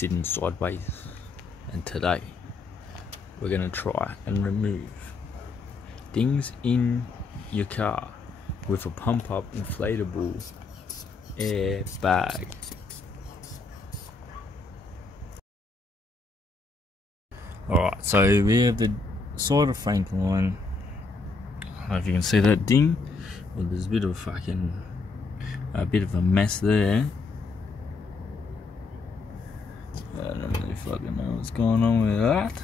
sitting sideways, and today we're gonna try and remove things in your car with a pump up inflatable air bag. Alright, so we have the side of Frankenline. I don't know if you can see that ding. Well, there's a bit of a mess there. I don't really fucking know what's going on with that.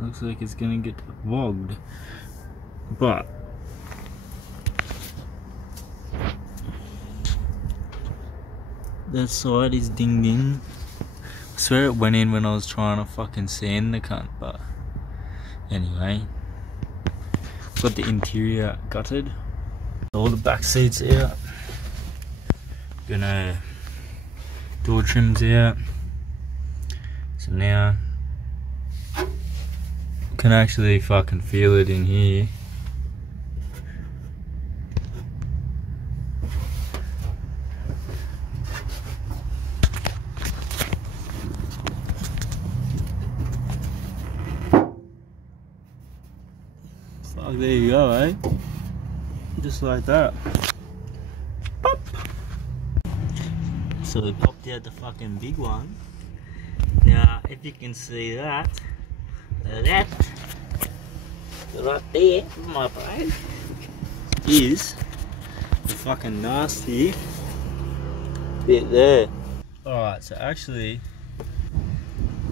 Looks like it's gonna get bogged, but that side is dinged in. I swear it went in when I was trying to fucking sand the cunt, but anyway. Got the interior gutted. All the back seats out. Gonna door trims out. So now can actually fucking feel it in here. Fuck, there you go, eh? Just like that. Pop. So we popped out the fucking big one. Now, if you can see that right there, my brain, is the fucking nasty bit there. Alright, so actually,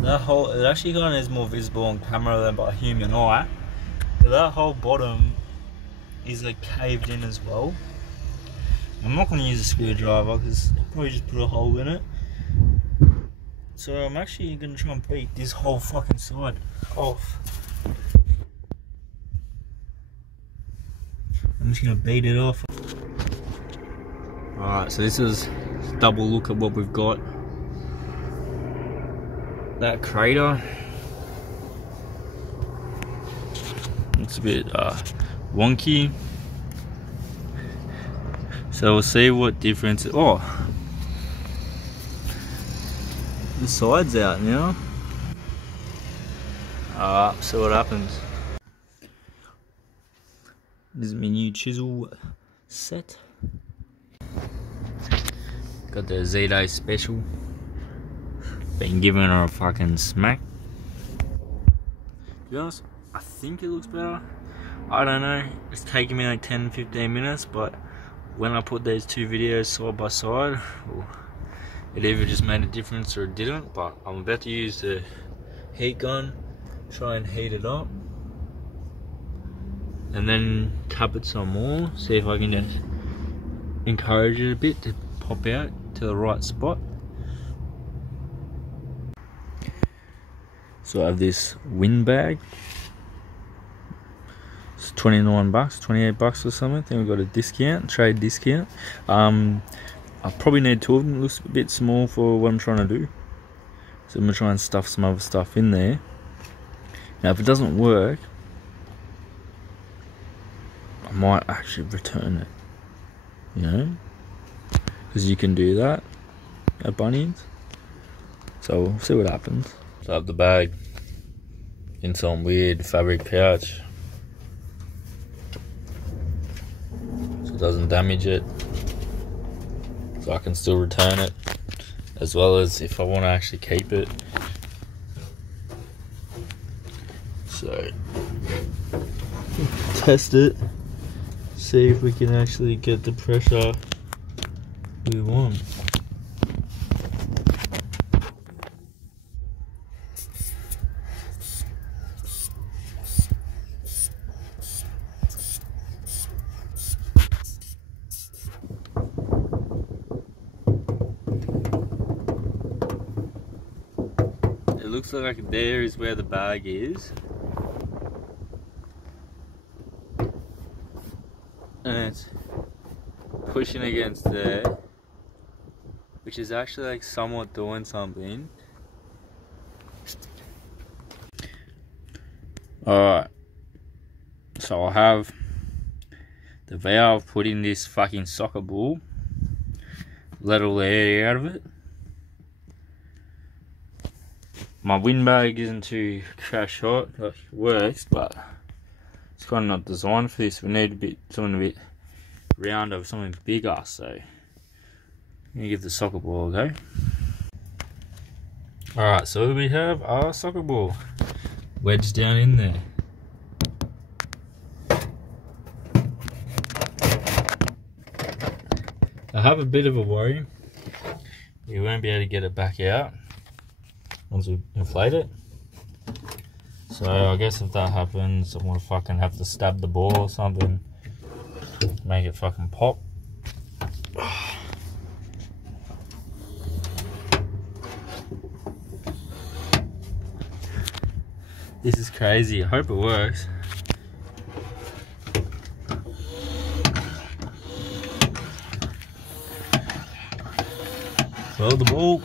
that whole, it actually kind of is more visible on camera than by human eye. So that whole bottom is like caved in as well. I'm not going to use a screwdriver because I'll probably just put a hole in it. So I'm actually going to try and beat this whole fucking side off. I'm just going to beat it off. Alright, so this is a double look at what we've got. That crater, it's a bit wonky. So we'll see what difference. Oh, the side's out now. See what happens. This is my new chisel set. Got the Sidewayz special. Been giving her a fucking smack. To be honest, I think it looks better. I don't know. It's taking me like 10-15 minutes, but when I put these two videos side by side, well, it either just made a difference or it didn't. But I'm about to use the heat gun, try and heat it up, and then tap it some more, see if I can just encourage it a bit to pop out to the right spot. So I have this wind bag. It's 29 bucks, 28 bucks or something. I think we got a discount, trade discount. I probably need two of them. It looks a bit small for what I'm trying to do. So I'm gonna try and stuff some other stuff in there. Now if it doesn't work, I might actually return it. You know? Because you can do that at Bunnings. So we'll see what happens. So I have the bag in some weird fabric pouch, so it doesn't damage it, so I can still return it, as well as if I want to actually keep it. So test it, see if we can actually get the pressure we want. It looks like there is where the bag is, and it's pushing against there, which is actually like somewhat doing something. Alright, so I have the valve put in this fucking soccer ball, let all the air out of it, My windbag isn't too crash hot, like it works, but it's kind of not designed for this. We need something a bit rounder, something bigger, so I'm gonna give the soccer ball a go. Alright, so we have our soccer ball wedged down in there. I have a bit of a worry. We won't be able to get it back out once we inflate it. So I guess if that happens, I'm gonna fucking have to stab the ball or something. Make it fucking pop. This is crazy. I hope it works. Well, the ball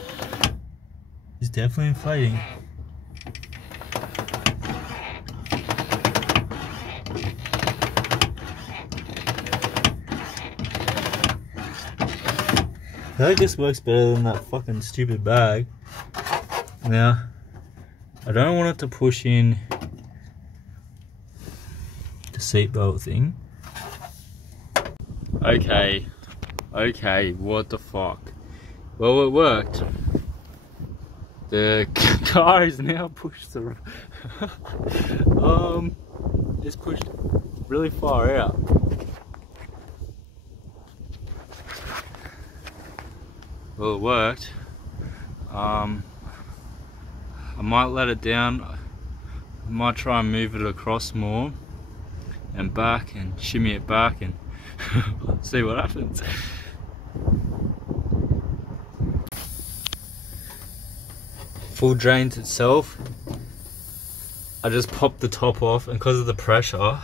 is definitely inflating. I think this works better than that fucking stupid bag. Now, I don't want it to push in the seatbelt thing. Okay, what the fuck? Well, it worked. The car is now pushed through. It's pushed really far out. Well, it worked. I might let it down. I might try and move it across more and back and shimmy it back and see what happens. Full drains itself. I just popped the top off, and because of the pressure,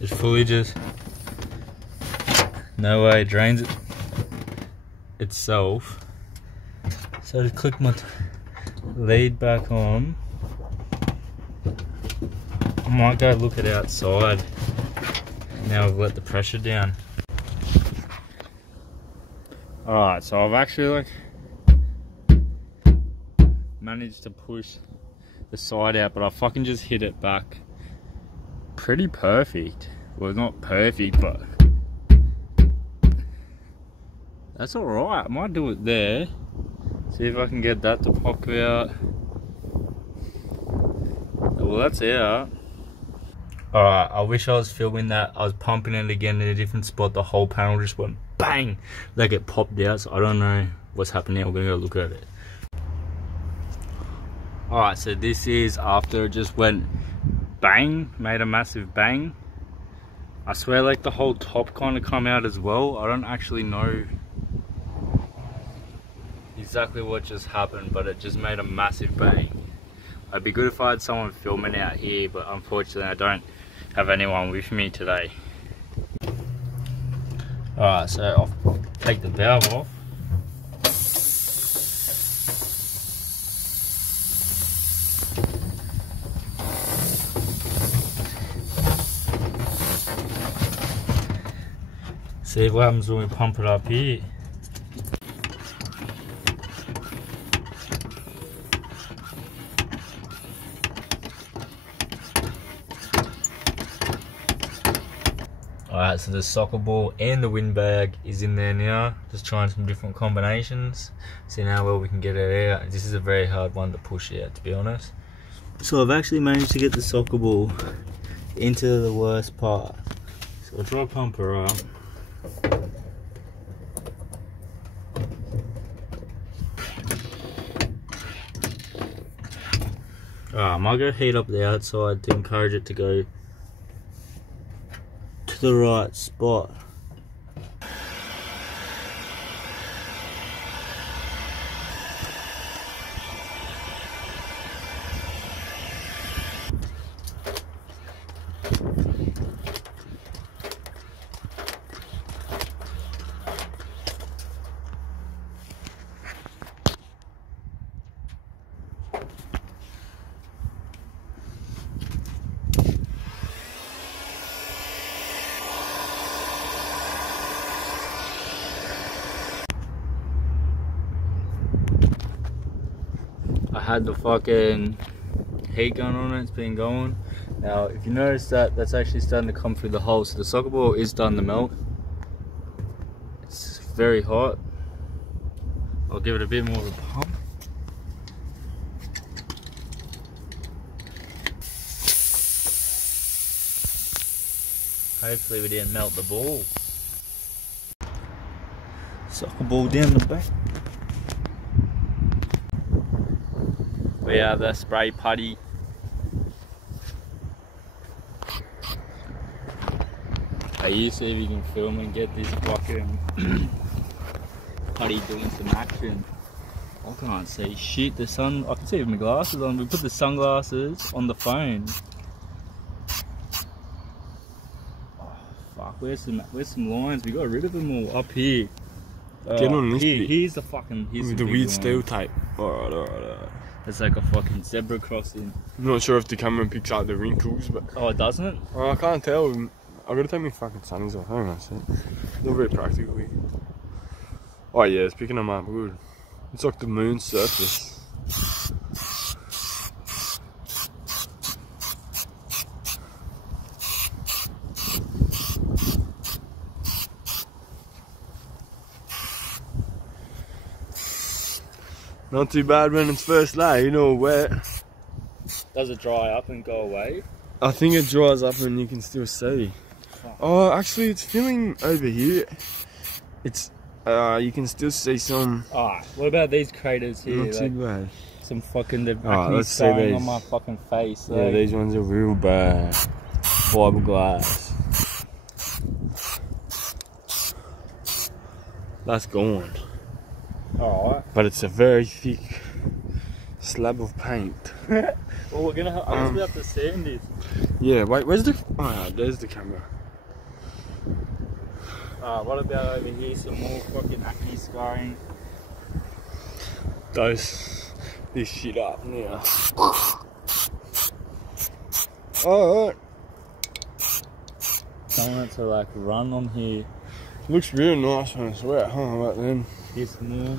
it fully just no way drains it itself. So I just click my lead back on. I might go look it outside now I've let the pressure down. Alright, so I've actually managed to push the side out, but I fucking just hit it back pretty perfect. Well, not perfect, but that's alright. I might do it there. See if I can get that to pop out. Well, that's out. Alright, I wish I was filming that. I was pumping it again in a different spot. The whole panel just went bang, like it popped out. So I don't know what's happening. I'm gonna go look at it. Alright, so this is after it just went bang, made a massive bang. I swear like the whole top kind of come out as well. I don't actually know exactly what just happened, but it just made a massive bang. It'd be good if I had someone filming out here, but unfortunately I don't have anyone with me today. Alright, so I'll take the valve off. See what happens when we pump it up here. Alright, so the soccer ball and the windbag is in there now. Just trying some different combinations. Seeing how well we can get it out. This is a very hard one to push out, to be honest. So I've actually managed to get the soccer ball into the worst part. So I'll dry pump her up. I might go heat up the outside to encourage it to go to the right spot. had the fucking heat gun on it. It's been going. Now, if you notice that, that's actually starting to come through the hole. So the soccer ball is starting to melt. It's very hot. I'll give it a bit more of a pump. Hopefully we didn't melt the ball. Soccer ball down the back. We have the spray putty. Hey, you see if you can film and get this fucking putty doing some action. I can't see shit. The sun, I can see with my glasses on. We put the sunglasses on the phone. Where's some lines? We got rid of them all up here. Get on this bit. Here's the fucking... Here's with the weird steel tape. Alright. It's like a fucking zebra crossing. I'm not sure if the camera picks up the wrinkles, but... Oh, it doesn't? I can't tell. I've got to take my fucking sunnies off. Hang on a sec. Not very practical here. Oh yeah, it's picking them up good. It's like the moon's surface. Not too bad when it's first laid or wet. Does it dry up and go away? I think it dries up and you can still see. Oh, actually it's filling over here. It's, you can still see some... Ah, what about these craters here? Not too bad. Some fucking... The let's see these. On my fucking face. Yeah, these ones are real bad. Fiberglass. That's gone. Alright. But it's a very thick slab of paint. Well, we're gonna have, I guess we have to sand this. Yeah, wait, where's the... Oh, yeah, there's the camera. What about over here? Some more fucking acne scarring. Dose this shit up now. Alright. Something to like run on here. Looks real nice when it's wet, huh? Right then. Here's some more.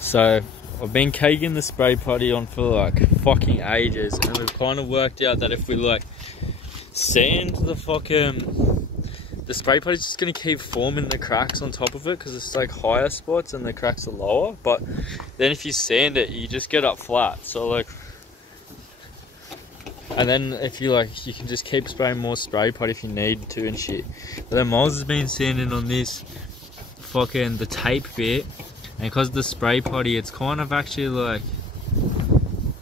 So I've been caking the spray putty on for like fucking ages, and we've kind of worked out that if we like sand the fucking spray putty's just gonna keep forming the cracks on top of it because it's like higher spots and the cracks are lower. But then if you sand it, you just get up flat. So like, and then if you like, you can just keep spraying more spray putty if you need to and shit. But then Miles has been sanding on this fucking the tape bit. And because of the spray putty, it's kind of actually like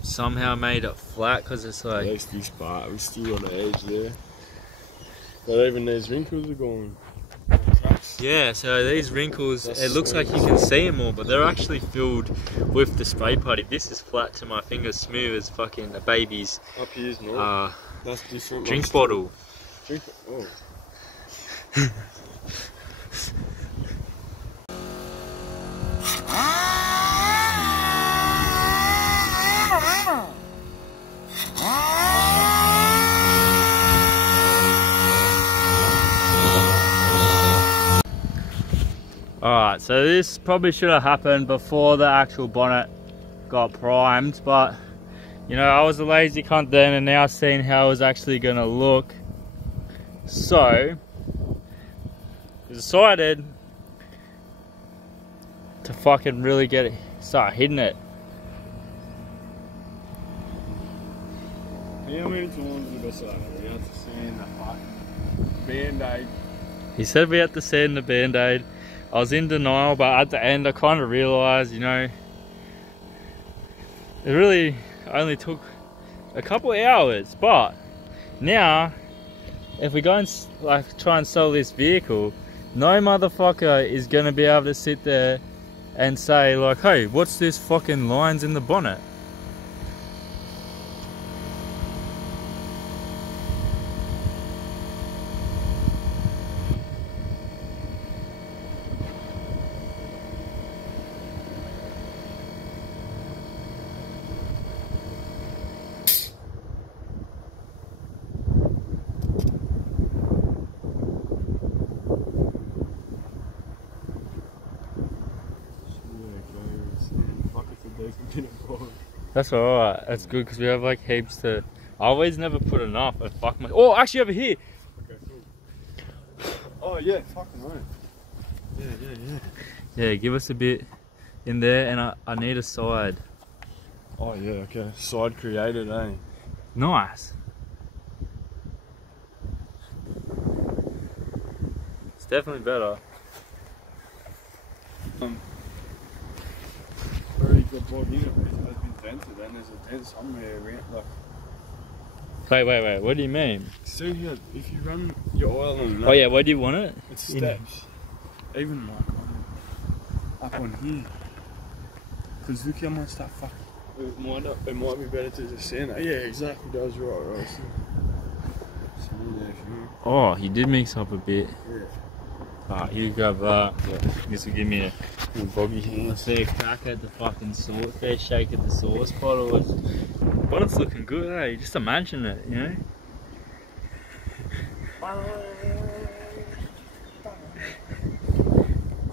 somehow made it flat because it's like... There's this part, we're still on the edge there. But even these wrinkles are gone. Yeah, so these wrinkles, it looks like you can see them all, but they're actually filled with the spray putty. This is flat to my fingers, smooth as fucking a baby's up here's not. That's different. Drink bottle. Oh. Alright, so this probably should have happened before the actual bonnet got primed, but you know, I was a lazy cunt then and now seeing how it was actually gonna look. So I decided to fucking really get it, start hitting it. How many times did I say we have to sand the fucking band-aid? He said we had to sand the band-aid. I was in denial, but at the end I kind of realised, you know, it really only took a couple of hours. But now, if we go and like try and sell this vehicle, no motherfucker is going to be able to sit there and say like, hey, what's this fucking lines in the bonnet? That's alright. That's good because we have like heaps to. I always never put enough. And fuck my. Oh, actually over here. Okay, cool. Oh yeah, fucking right. Yeah, give us a bit in there, and I need a side. Oh yeah, okay. Side created, eh? Nice. It's definitely better. Already got brought in. It has been dented, and there's a dent somewhere around. Like, Wait. What do you mean? see here, if you run your oil on that, Oh yeah, where do you want it? it steps. Even like up on here. Because look how much that fuck. It might be better to just sand it. Yeah, exactly. That was right. So, there, if you. Oh, you did mix up a bit. Yeah. Alright, you grab that. Yeah. This will give me a Boggy hand. let's see a crack at the fucking sauce. Fair shake at the sauce bottle. Bonnet's looking good, eh? Just imagine it, you know?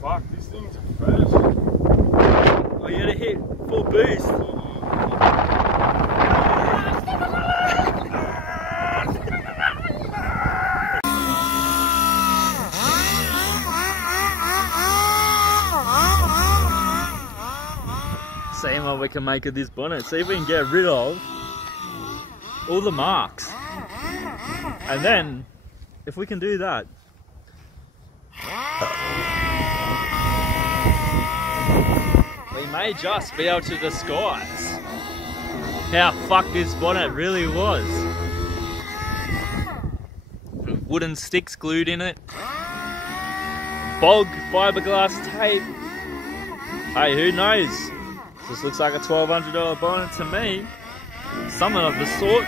Fuck, this thing's fast. Oh, you gotta hit full boost. See what we can make of this bonnet. See if we can get rid of all the marks. And then, if we can do that, we may just be able to disguise how fucked this bonnet really was. Wooden sticks glued in it. Bog fiberglass tape. Hey, who knows? This looks like a $1,200 bonnet to me. Something of the sort.